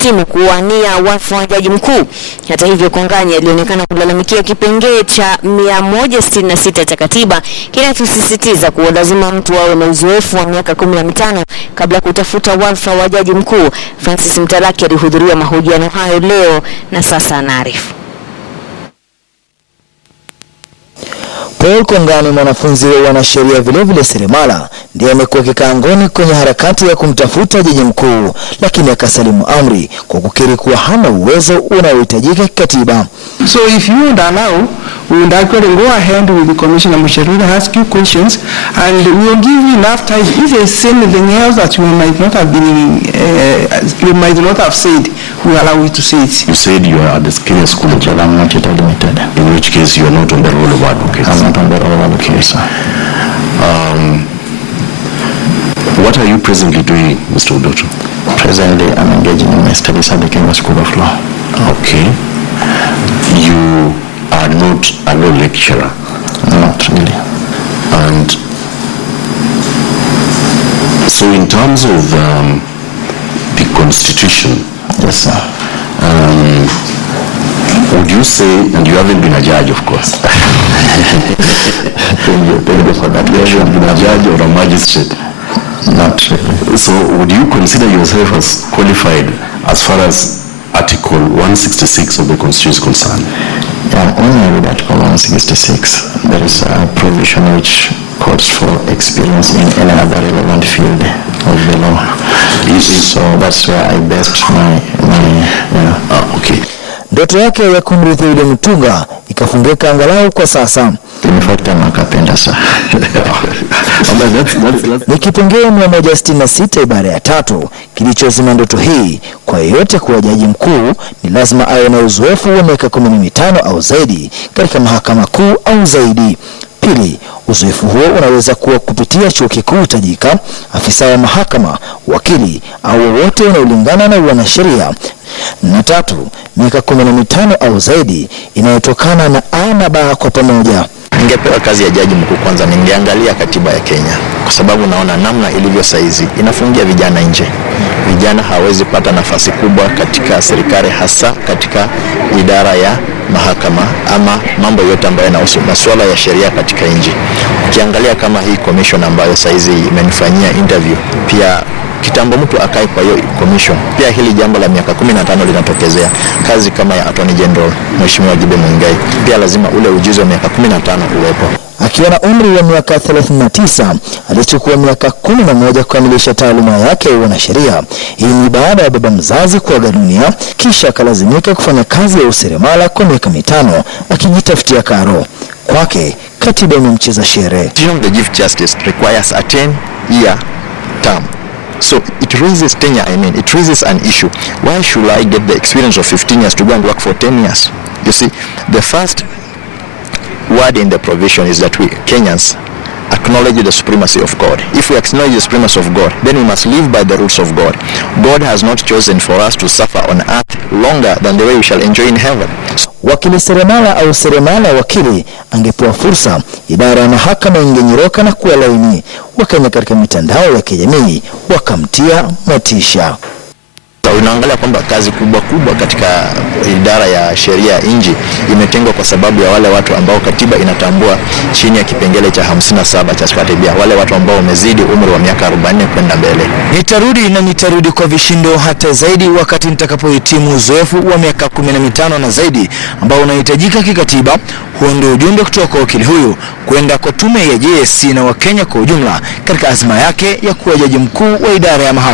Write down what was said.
wamehitimu kuwania wadhifa wa jaji mkuu. Hata hivyo, Kongani alionekana kulalamikia kipengele cha 166 cha katiba kinachosisitiza kuwa lazima mtu awe na uzoefu wa miaka 15 kabla ya kutafuta wadhifa wa jaji mkuu. Francis Mtalaki alihudhuria mahojiano hayo leo na sasa anaarifu. Paul Kongani, mwanafunzi wa wanasheria vile seremala, ndiye amekuwa kikaangoni kwenye harakati ya kumtafuta jaji mkuu, lakini akasalimu amri kwa kukiri kuwa hana uwezo unaohitajika kikatiba. So if you would allow, we would actually go ahead with the Commissioner Mucheru, ask you questions, and we will give you enough time. If there is anything else that you might not have been, you might not have said, we will allow you to say it. You said you are at the Kenya School of Law, not yet limited. In which case you are not on the roll of advocate. I'm not on the roll of advocate, sir. What are you presently doing, Mr. Udoto? Presently, I'm engaging in my studies at the Kenya School of Law. Okay. You are not a law lecturer? Not really. And so in terms of the Constitution, yes, sir. Would you say, and you haven't been a judge, of course. Thank you for that. You haven't been a judge or a magistrate? Not really. So would you consider yourself as qualified as far as Article 166 of the Constitution is concerned? Yeah, only with Article 166, there is a provision which calls for experience in any other relevant field of the law. So that's where I based my okay. Ndoto yake ya kumrithi yule mtunga ikafungika angalau kwa sasa. In fact, I'm a carpenter, sir. Ni kipengele 166 ibara ya 3 kilichozima ndoto hii. Kwa yeyote kuwa jaji mkuu ni lazima awe na uzoefu wa miaka 15 au zaidi katika mahakama kuu au zaidi. Pili, uzoefu huo unaweza kuwa kupitia chuo kikuu tajika, afisa wa mahakama, wakili au wote wanaolingana na wanasheria. Na tatu, miaka 15 au zaidi inayotokana na A na B kwa pamoja. Ningepewa kazi ya jaji mkuu, kwanza ningeangalia katiba ya Kenya, kwa sababu naona namna ilivyo saizi inafungia vijana nje. Vijana hawezi pata nafasi kubwa katika serikali, hasa katika idara ya mahakama ama mambo yote ambayo yanahusu masuala ya sheria katika nchi. Ukiangalia kama hii commission ambayo saizi imenifanyia interview, pia kitambo mtu akae kwa hiyo commission. Pia hili jambo la miaka 15 linatokezea. Kazi kama ya Attorney General Mheshimiwa Gibe Muigai, pia lazima ule ujuzi wa miaka 15 uwepo. Akiwa na umri wa miaka 39, alichukua miaka 11 kukamilisha taaluma yake ya wanasheria. Hii ni baada ya baba mzazi kuaga dunia, kisha akalazimika kufanya kazi ya useremala kwa miaka 5 akijitafutia karo. Kwake katiba imemcheza shere. The Chief Justice requires a 10-year term. So it raises tenure, it raises an issue. Why should I get the experience of 15 years to go and work for 10 years? You see, the first word in the provision is that we Kenyans acknowledge the supremacy of God. If we acknowledge the supremacy of God, then we must live by the rules of God. God has not chosen for us to suffer on earth longer than the way we shall enjoy in heaven. Wakili seremala au seremala wakili angepewa fursa, idara ya mahakama ingenyoroka na kuwa laini. Wakenya katika mitandao ya kijamii wakamtia motisha. Unaangalia kwamba kazi kubwa katika idara ya sheria nchi imetengwa kwa sababu ya wale watu ambao katiba inatambua chini ya kipengele cha 57 cha katiba, wale watu ambao wamezidi umri wa miaka 40 kwenda mbele. Nitarudi kwa vishindo hata zaidi wakati nitakapohitimu uzoefu wa miaka 15 na zaidi ambao unahitajika kikatiba. Huo ndio ujumbe kutoka kwa wakili huyu kwenda kwa tume ya JSC na Wakenya kwa ujumla katika azma yake ya kuwa jaji mkuu wa idara ya mahakama.